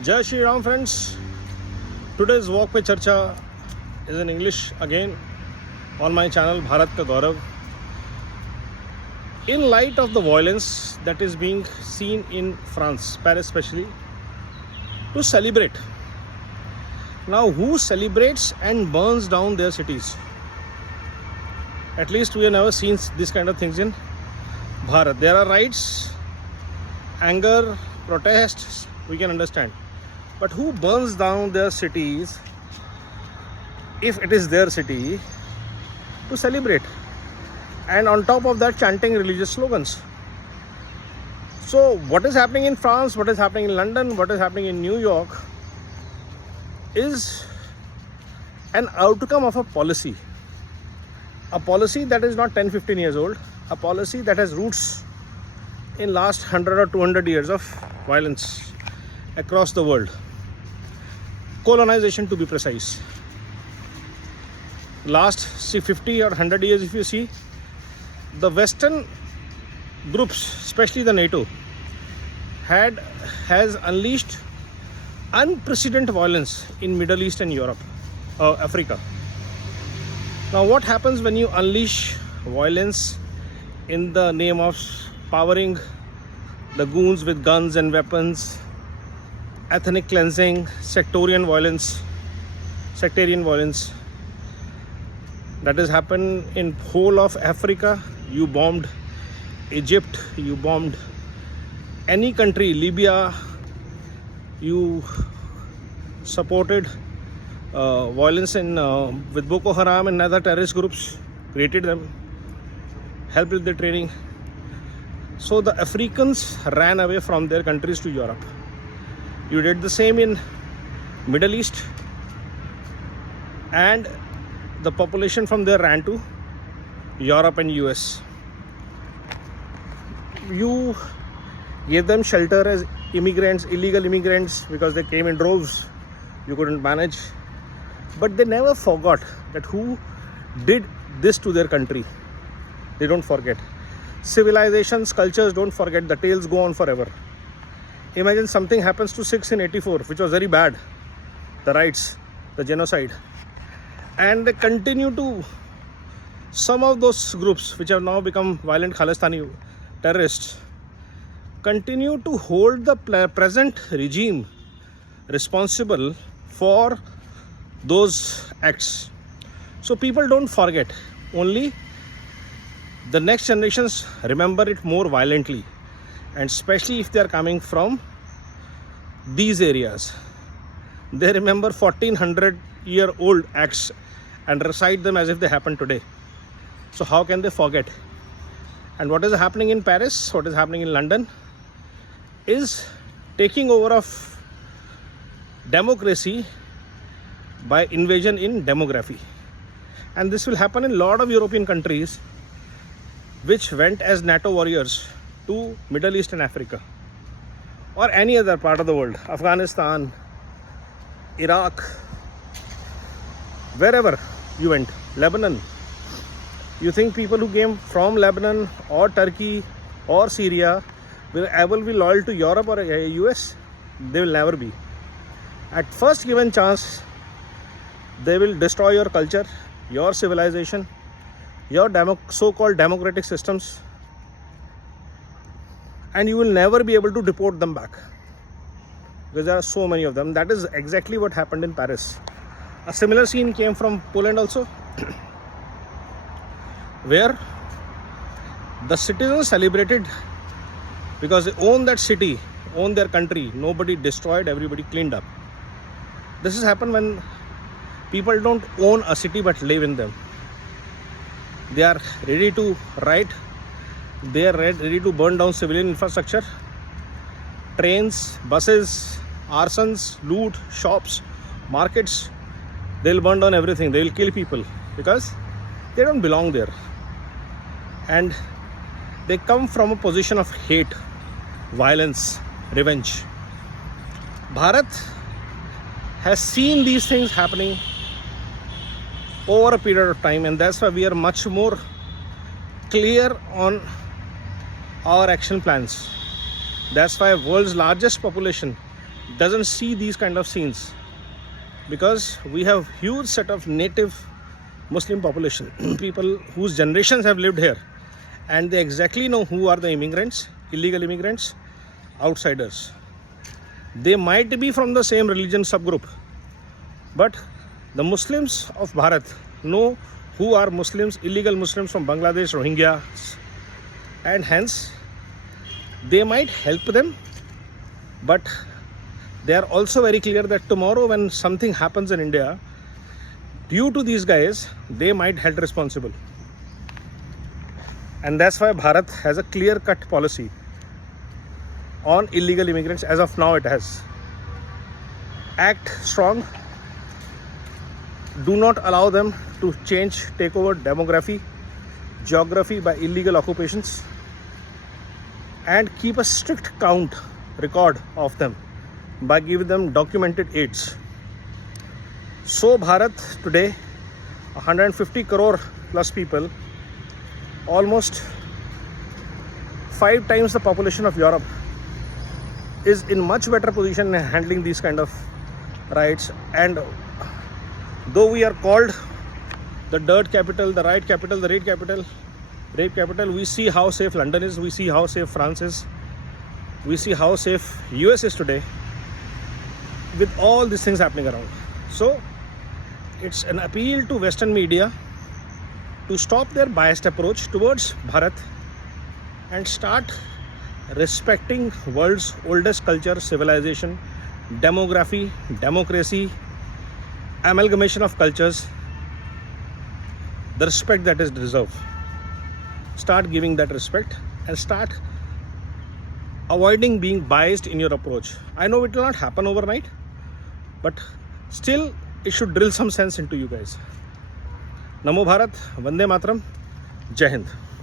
Jai Shri Ram friends. Today's Walk पे चर्चा is in English again on my channel Bharat Ka Gaurav. In light of the violence that is being seen in France, Paris especially, to celebrate. Now who celebrates and burns down their cities? At least we have never seen these kind of things in Bharat. There are riots, anger, protests, we can understand. But who burns down their cities, if it is their city, to celebrate? And on top of that, chanting religious slogans. So what is happening in France, what is happening in London, what is happening in New York is an outcome of a policy. A policy that is not 10-15 years old, a policy that has roots in last 100 or 200 years of violence across the world. Colonization, to be precise. Last 50 or 100 years, if you see, the Western groups, especially the NATO, has unleashed unprecedented violence in Middle East and Europe, Africa. Now, what happens when you unleash violence in the name of powering the goons with guns and weapons, ethnic cleansing, sectarian violence? That has happened in whole of Africa. You bombed Egypt, you bombed any country, Libya, you supported violence with Boko Haram and other terrorist groups, created them, helped with the training. So the Africans ran away from their countries to Europe. You did the same in Middle East, and the population from there ran to Europe and US. You gave them shelter as immigrants, illegal immigrants, because they came in droves. You couldn't manage. But they never forgot that who did this to their country. They don't forget. Civilizations, cultures don't forget. The tales go on forever. Imagine something happens to Sikhs in 84, which was very bad. The riots, the genocide. And they continue to, some of those groups which have now become violent Khalistani terrorists, continue to hold the present regime responsible for those acts. So people don't forget. Only the next generations remember it more violently, and especially if they are coming from these areas. They remember 1400-year-old acts and recite them as if they happened today. So how can they forget? And what is happening in Paris, what is happening in London is taking over of democracy by invasion in demography. And this will happen in a lot of European countries which went as NATO warriors to Middle East and Africa, or any other part of the world, Afghanistan, Iraq, wherever you went, Lebanon. You think people who came from Lebanon or Turkey or Syria will ever be loyal to Europe or US? They will never be. At first given chance, they will destroy your culture, your civilization, your so-called democratic systems, and you will never be able to deport them back, because there are so many of them. That is exactly what happened in Paris. A similar scene came from Poland also, where the citizens celebrated because they own that city, own their country. Nobody destroyed, everybody cleaned up. This has happened when people don't own a city but live in them. They are ready to riot. They are ready to burn down civilian infrastructure, trains, buses, arsons, loot, shops, markets. They'll burn down everything. They will kill people because they don't belong there. And they come from a position of hate, violence, revenge. Bharat has seen these things happening over a period of time, and that's why we are much more clear on our action plans. That's why world's largest population doesn't see these kind of scenes, because we have huge set of native Muslim population, people whose generations have lived here, and they exactly know who are the immigrants, illegal immigrants, outsiders. They might be from the same religion subgroup, but the Muslims of Bharat know who are Muslims, illegal Muslims from Bangladesh, Rohingya, and hence they might help them, but they are also very clear that tomorrow when something happens in India, due to these guys, they might held responsible. And that's why Bharat has a clear-cut policy on illegal immigrants. As of now, it has. Act strong. Do not allow them to take over demography, geography by illegal occupations, and keep a strict record of them by giving them documented aids. So Bharat today, 150 crore plus people, almost 5 times the population of Europe, is in much better position in handling these kind of rights. And though we are called the dirt capital, the right capital, the rape capital, we see how safe London is, we see how safe France is, we see how safe US is today with all these things happening around. So it's an appeal to Western media to stop their biased approach towards Bharat and start respecting world's oldest culture, civilization, demography, democracy, amalgamation of cultures, the respect that is deserved. Start giving that respect and start avoiding being biased in your approach. I know it will not happen overnight, but still it should drill some sense into you guys. Namo Bharat, Vande Mataram, Jai Hind.